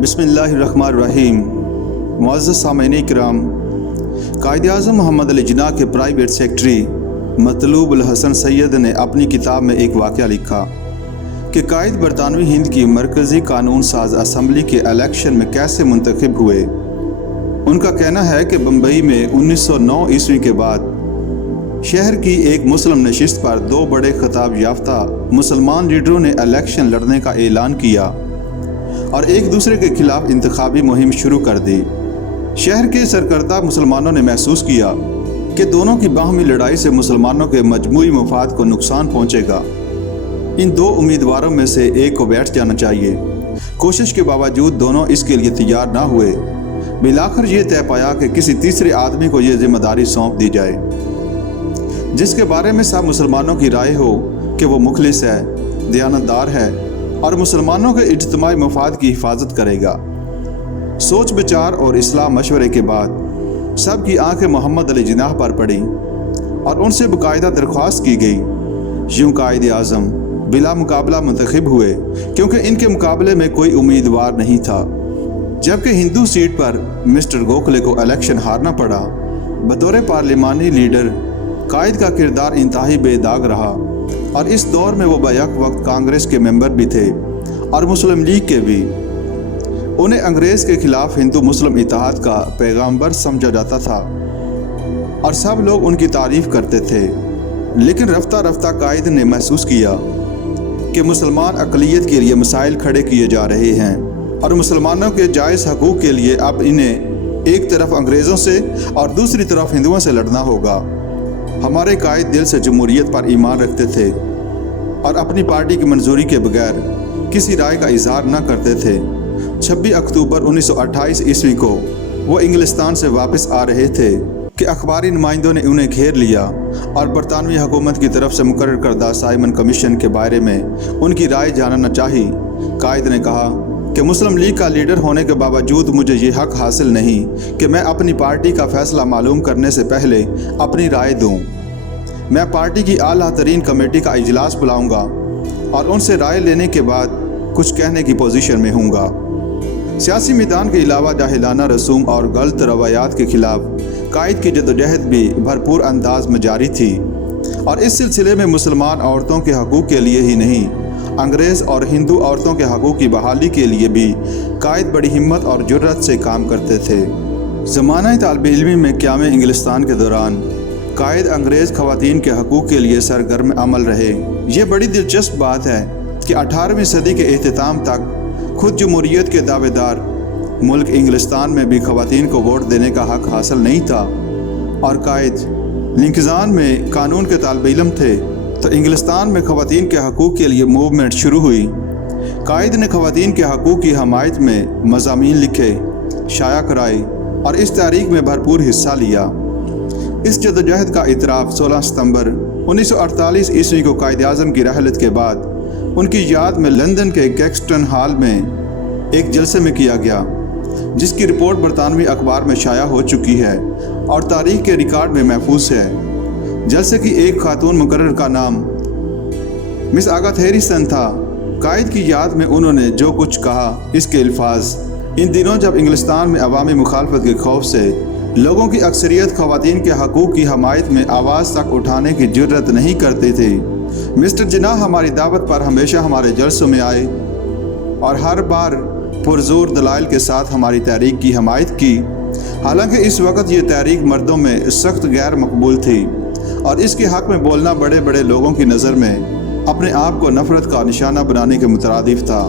बिस्मिल्लाहिर्रहमानिर्रहीम। मुअज़्ज़ज़ सामईन इकराम, क़ाइद-ए-आज़म मोहम्मद अली जिन्ना के private secretary मतलूब अल हसन सैयद ने अपनी किताब में एक वाक़या लिखा कि कायद बरतानवी हिंद की मरकज़ी कानून साज असम्बली के इलेक्शन में कैसे मुंतखब हुए। उनका कहना है कि बम्बई में 1909 ईस्वी के बाद शहर की एक मुस्लिम नशिस्त पर दो बड़े खिताब याफ्ता मुसलमान लीडरों ने इलेक्शन लड़ने का ऐलान किया और एक दूसरे के खिलाफ इंतखाबी मुहिम शुरू कर दी। शहर के सरकर्दा मुसलमानों ने महसूस किया कि दोनों की बाहमी लड़ाई से मुसलमानों के मजमूई मफाद को नुकसान पहुंचेगा। इन दो उम्मीदवारों में से एक को बैठ जाना चाहिए। कोशिश के बावजूद दोनों इसके लिए तैयार ना हुए। बिलाखिर ये तय पाया कि किसी तीसरे आदमी को ये जिम्मेदारी सौंप दी जाए, जिसके बारे में सब मुसलमानों की राय हो कि वो मुखलिस है, दयानतदार है और मुसलमानों के इज्तिमाई मफाद की हिफाजत करेगा। सोच विचार और इस्लाह मशवरे के बाद सब की आंखें मोहम्मद अली जिन्ना पर पड़ी और उनसे बाकायदा दरख्वास्त की गई। यूं क़ाइद-ए-आज़म बिला मुकाबला मुंतखब हुए क्योंकि इनके मुकाबले में कोई उम्मीदवार नहीं था। जबकि हिंदू सीट पर मिस्टर गोखले को इलेक्शन हारना पड़ा। बतौर पार्लिमानी लीडर कायद का किरदार इंतहाई बेदाग रहा और इस दौर में वो बैक वक्त कांग्रेस के मेंबर भी थे और मुस्लिम लीग के भी। उन्हें अंग्रेज़ के खिलाफ हिंदू मुस्लिम इत्तेहाद का पैगाम्बर समझा जाता था और सब लोग उनकी तारीफ़ करते थे। लेकिन रफ्ता रफ्ता कायद ने महसूस किया कि मुसलमान अक़लियत के लिए मसाइल खड़े किए जा रहे हैं और मुसलमानों के जायज़ हकूक़ के लिए अब इन्हें एक तरफ अंग्रेज़ों से और दूसरी तरफ हिंदुओं से लड़ना होगा। हमारे कायद दिल से जमहूरियत पर ईमान रखते थे और अपनी पार्टी की मंजूरी के बगैर किसी राय का इजहार न करते थे। 26 अक्टूबर 1928 ईस्वी को वो इंग्लिस्तान से वापस आ रहे थे कि अखबारी नुमाइंदों ने उन्हें घेर लिया और बरतानवी हुकूमत की तरफ से मुकर्रर करदा साइमन कमीशन के बारे में उनकी राय जानना चाही। कायद ने कहा कि मुस्लिम लीग का लीडर होने के बावजूद मुझे ये हक हासिल नहीं कि मैं अपनी पार्टी का फ़ैसला मालूम करने से पहले अपनी राय दूं। मैं पार्टी की आला तरीन कमेटी का इजलास बुलाऊंगा और उनसे राय लेने के बाद कुछ कहने की पोजीशन में हूँगा। सियासी मैदान के अलावा जाहिलाना रसूम और गलत रवायात के खिलाफ कायद की जदोजहद भी भरपूर अंदाज में जारी थी और इस सिलसिले में मुसलमान औरतों के हकूक़ के लिए ही नहीं, अंग्रेज़ और हिंदू औरतों के हकूक़ की बहाली के लिए भी कायद बड़ी हिम्मत और जुर्रत से काम करते थे। ज़माना तालिब इल्मी में क़याम इंग्लिस्तान के दौरान कायद अंग्रेज़ ख़वातीन के हकूक़ के लिए सरगर्म अमल रहे। ये बड़ी दिलचस्प बात है कि 18वीं सदी के अख्ताम तक खुद जमहूरियत के दावेदार मुल्क इंग्लिस्तान में भी ख़वातीन को वोट देने का हक़ हासिल नहीं था और कायद लिंकजान में कानून के तालिब इल्म थे तो इंग्लिस्तान में ख़वातीन के हकूक़ के लिए मूवमेंट शुरू हुई। कायद ने ख़वातीन के हकूक़ की हमायत में मज़ामीन लिखे, शाया कराए और इस तारीख में भरपूर हिस्सा लिया। इस जदोजहद का इतराफ़ 16 सितंबर 1948 ईस्वी को क़ाइद-ए-आज़म की रहलत के बाद उनकी याद में लंदन के कैक्सटन हॉल में एक जलसे में किया गया, जिसकी रिपोर्ट बरतानवी अखबार में शाया हो चुकी है और तारीख के रिकॉर्ड में महफूज है। जलसे की एक खातून मुकर्रर का नाम मिस आगा हैरिसन था। कायद की याद में उन्होंने जो कुछ कहा, इसके अल्फाज इन दिनों जब इंग्लिस्तान में अवामी मुखालफत के खौफ से लोगों की अक्सरियत ख़वातीन के हकूक़ की हमायत में आवाज़ तक उठाने की जुर्रत नहीं करते थे। मिस्टर जिन्ना हमारी दावत पर हमेशा हमारे जलसों में आए और हर बार पुरजोर दलाइल के साथ हमारी तहरीक की हमायत की। हालांकि इस वक्त ये तहरीक मर्दों में सख्त गैर मकबूल थी और इसके हक़ में बोलना बड़े बड़े लोगों की नज़र में अपने आप को नफ़रत का निशाना बनाने के मुतरादिफ था।